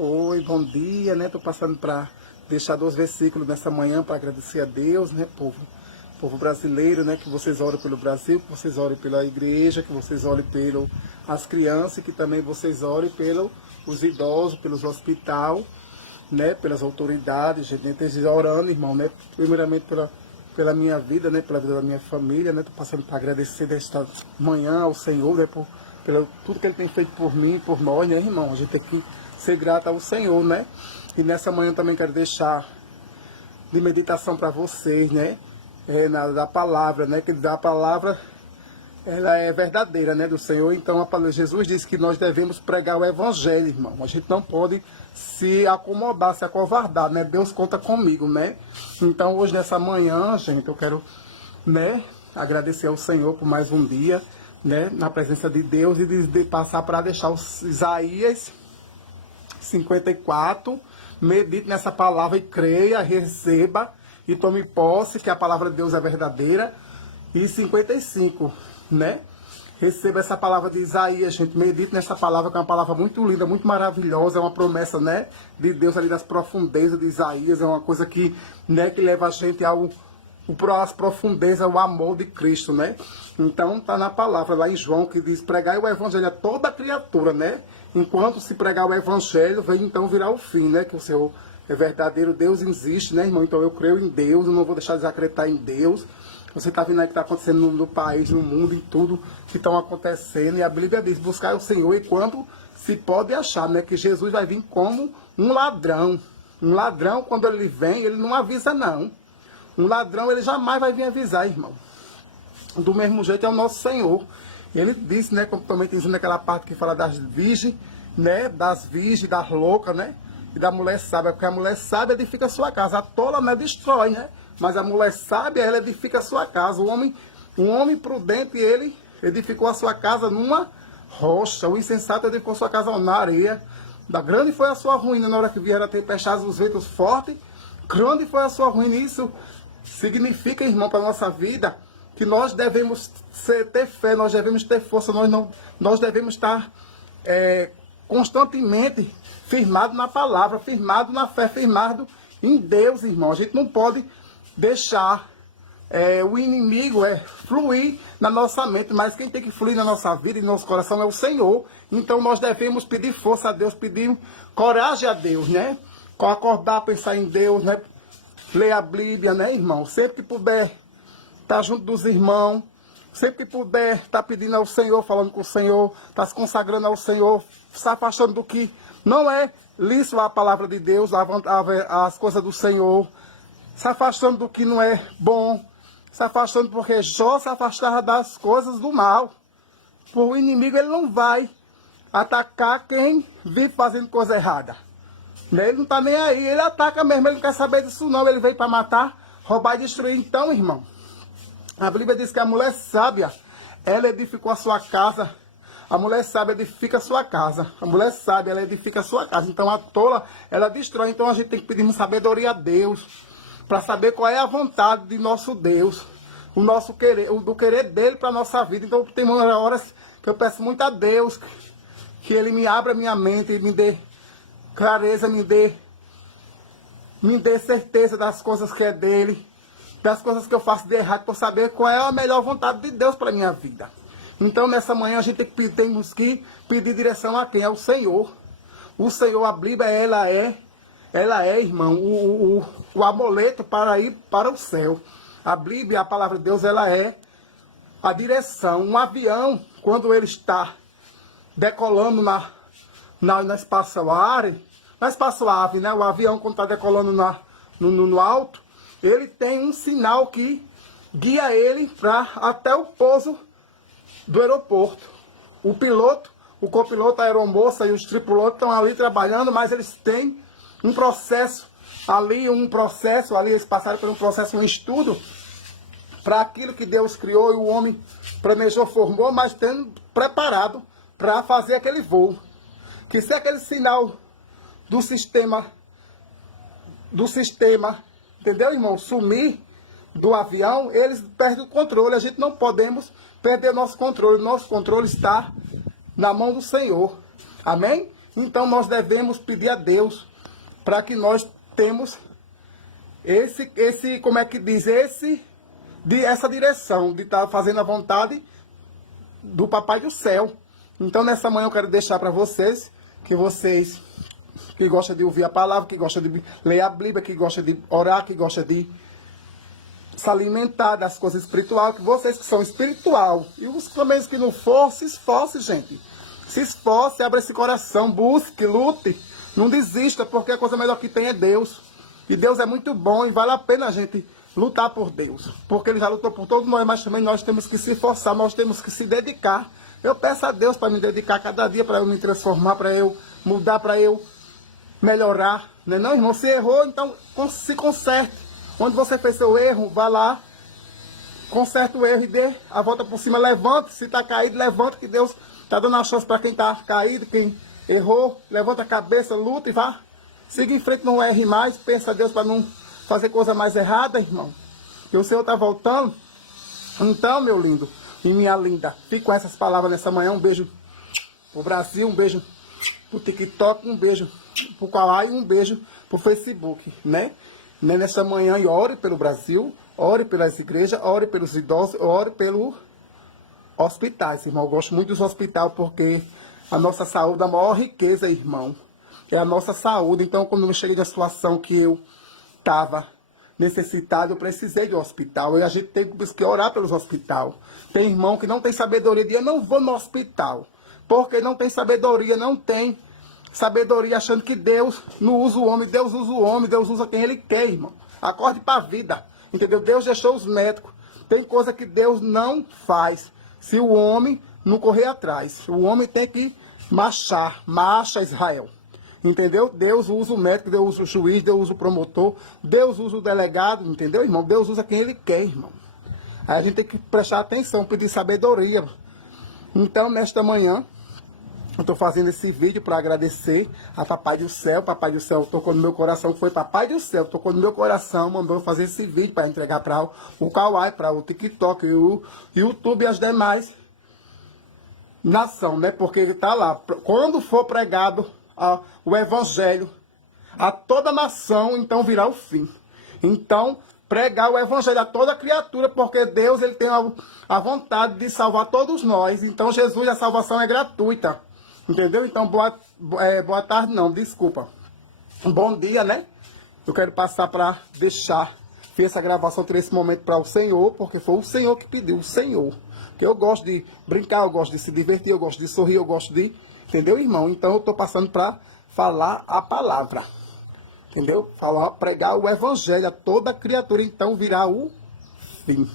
Oi, bom dia, né? Tô passando para deixar 2 versículos nessa manhã para agradecer a Deus, né, povo brasileiro, né? Que vocês orem pelo Brasil, que vocês orem pela igreja, que vocês orem pelas crianças, que também vocês orem pelos idosos, pelos hospitais, né? Pelas autoridades, gente orando, irmão, né? Primeiramente pela minha vida, né? Pela vida da minha família, né? Tô passando para agradecer desta manhã ao Senhor, né? Pelo tudo que Ele tem feito por mim, por nós, né, irmão? A gente tem que ser grato ao Senhor, né? E nessa manhã também quero deixar de meditação para vocês, né? Da palavra, né? Que a palavra, ela é verdadeira, né? Do Senhor. Então, Jesus disse que nós devemos pregar o Evangelho, irmão. A gente não pode se acomodar, se acovardar, né? Deus conta comigo, né? Então, hoje, nessa manhã, gente, eu quero, né? Agradecer ao Senhor por mais um dia, né? Na presença de Deus e de passar para deixar os Isaías 54, medite nessa palavra e creia, receba e tome posse que a palavra de Deus é verdadeira. E 55, né? Receba essa palavra de Isaías, gente. Medite nessa palavra, que é uma palavra muito linda, muito maravilhosa. É uma promessa, né? De Deus ali das profundezas de Isaías. É uma coisa que, né? Que leva a gente às profundezas, ao amor de Cristo, né? Então, tá na palavra lá em João, que diz: pregai o evangelho a toda criatura, né? Enquanto se pregar o evangelho, vem então virar o fim, né? Que o Senhor é verdadeiro, Deus existe, né, irmão? Então eu creio em Deus, eu não vou deixar de acreditar em Deus. Você está vendo aí o que está acontecendo no país, no mundo, em tudo que estão acontecendo. E a Bíblia diz: buscar o Senhor enquanto se pode achar, né? Que Jesus vai vir como um ladrão. Um ladrão, quando ele vem, ele não avisa, não. Um ladrão, ele jamais vai vir avisar, irmão. Do mesmo jeito é o nosso Senhor. Ele disse, né, como também tem naquela parte que fala das virgens, né, das virgens, das loucas, né, e da mulher sábia, porque a mulher sábia edifica a sua casa, a tola, né, destrói, né, mas a mulher sábia, ela edifica a sua casa. Um homem prudente, ele edificou a sua casa numa rocha, o insensato edificou a sua casa na areia. Da grande foi a sua ruína na hora que vieram a tempestades, os ventos fortes, grande foi a sua ruína. Isso significa, irmão, para a nossa vida, que nós devemos ter fé, nós devemos ter força, nós devemos estar constantemente firmado na palavra, firmado na fé, firmado em Deus, irmão. A gente não pode deixar o inimigo fluir na nossa mente, mas quem tem que fluir na nossa vida e no nosso coração é o Senhor. Então nós devemos pedir força a Deus, pedir coragem a Deus, né? Acordar, pensar em Deus, né? Ler a Bíblia, né, irmão? Sempre que puder estar junto dos irmãos, sempre que puder estar pedindo ao Senhor, falando com o Senhor, estar se consagrando ao Senhor, se afastando do que não é lícito à palavra de Deus, as coisas do Senhor, se afastando do que não é bom, se afastando, porque Jó se afastava das coisas do mal. Por o inimigo, ele não vai atacar quem vive fazendo coisa errada. Ele não está nem aí, ele ataca mesmo, ele não quer saber disso não, ele veio para matar, roubar e destruir. Então, irmão, a Bíblia diz que a mulher sábia, ela edificou a sua casa. A mulher sábia edifica a sua casa. A mulher sábia, ela edifica a sua casa. Então a tola, ela destrói. Então a gente tem que pedir sabedoria a Deus, para saber qual é a vontade de nosso Deus, o nosso querer, do querer dele para a nossa vida. Então tem horas que eu peço muito a Deus, que ele me abra minha mente, me dê clareza, me dê certeza das coisas que é dele, das coisas que eu faço de errado, para saber qual é a melhor vontade de Deus para a minha vida. Então, nessa manhã, a gente temos que pedir direção a quem? É o Senhor. O Senhor, a Bíblia, ela é, irmão, o amuleto para ir para o céu. A Bíblia, a palavra de Deus, ela é a direção. Um avião, quando ele está decolando na espaçoave, né? O avião, quando está decolando no alto, ele tem um sinal que guia ele até o pouso do aeroporto. O piloto, o copiloto, a aeromoça e os tripulantes estão ali trabalhando, mas eles têm um processo ali, eles passaram por um processo, um estudo para aquilo que Deus criou e o homem planejou, formou, mas tendo preparado para fazer aquele voo. Que se aquele sinal do sistema, entendeu, irmão, sumir do avião, eles perdem o controle. A gente não podemos perder nosso controle. Nosso controle está na mão do Senhor. Amém? Então nós devemos pedir a Deus para que nós temos como é que diz, essa direção de estar fazendo a vontade do Papai do Céu. Então nessa manhã eu quero deixar para vocês que gostam de ouvir a palavra, que gostam de ler a Bíblia, que gostam de orar, que gostam de se alimentar das coisas espirituais, que vocês que são espiritual, e os também que não for, se esforce, gente. Se esforce, abra esse coração, busque, lute, não desista, porque a coisa melhor que tem é Deus. E Deus é muito bom e vale a pena a gente lutar por Deus. Porque Ele já lutou por todos nós, mas também nós temos que se esforçar, nós temos que se dedicar. Eu peço a Deus para me dedicar cada dia, para eu me transformar, para eu mudar, para eu melhorar. Não é não, irmão? Se errou, então se conserte. Onde você fez seu erro, vá lá, conserte o erro e dê a volta por cima. Levante, se está caído, levanta, que Deus está dando a chance para quem está caído, quem errou. Levanta a cabeça, luta e vá. Siga em frente, não erre mais. Pensa a Deus para não fazer coisa mais errada, irmão. Que o Senhor está voltando. Então, meu lindo e minha linda, fique com essas palavras nessa manhã. Um beijo pro Brasil, um beijo pro TikTok, um beijo pro Kawaii, um beijo pro Facebook, né? Nessa manhã, e ore pelo Brasil, ore pelas igrejas, ore pelos idosos, ore pelos hospitais, irmão. Eu gosto muito dos hospitais porque a nossa saúde é a maior riqueza, irmão. É a nossa saúde. Então, quando eu cheguei na situação que eu estava necessitado, eu precisei de um hospital. E a gente tem que orar pelos hospitais. Tem irmão que não tem sabedoria de eu não vou no hospital. Porque não tem sabedoria, não tem sabedoria, achando que Deus não usa o homem. Deus usa o homem, Deus usa quem Ele quer, irmão. Acorde para a vida, entendeu? Deus deixou os médicos. Tem coisa que Deus não faz se o homem não correr atrás. O homem tem que marchar, marcha Israel. Entendeu? Deus usa o médico, Deus usa o juiz, Deus usa o promotor, Deus usa o delegado, entendeu, irmão? Deus usa quem Ele quer, irmão. Aí a gente tem que prestar atenção, pedir sabedoria. Então, nesta manhã, eu estou fazendo esse vídeo para agradecer a Papai do Céu. Papai do Céu tocou no meu coração, foi Papai do Céu, tocou no meu coração, mandou fazer esse vídeo para entregar para o Kawaii, para o TikTok, o YouTube e as demais nação, né? Porque ele está lá. Quando for pregado o Evangelho a toda nação, então virá o fim. Então, pregar o Evangelho a toda criatura, porque Deus ele tem a vontade de salvar todos nós. Então, Jesus, a salvação é gratuita. Entendeu? Então, boa tarde, não, desculpa. Bom dia, né? Eu quero passar para deixar que essa gravação ter esse momento para o Senhor, porque foi o Senhor que pediu, o Senhor. Que eu gosto de brincar, eu gosto de se divertir, eu gosto de sorrir, eu gosto de... Entendeu, irmão? Então, eu estou passando para falar a palavra. Entendeu? Pregar o Evangelho a toda criatura, então virá o fim.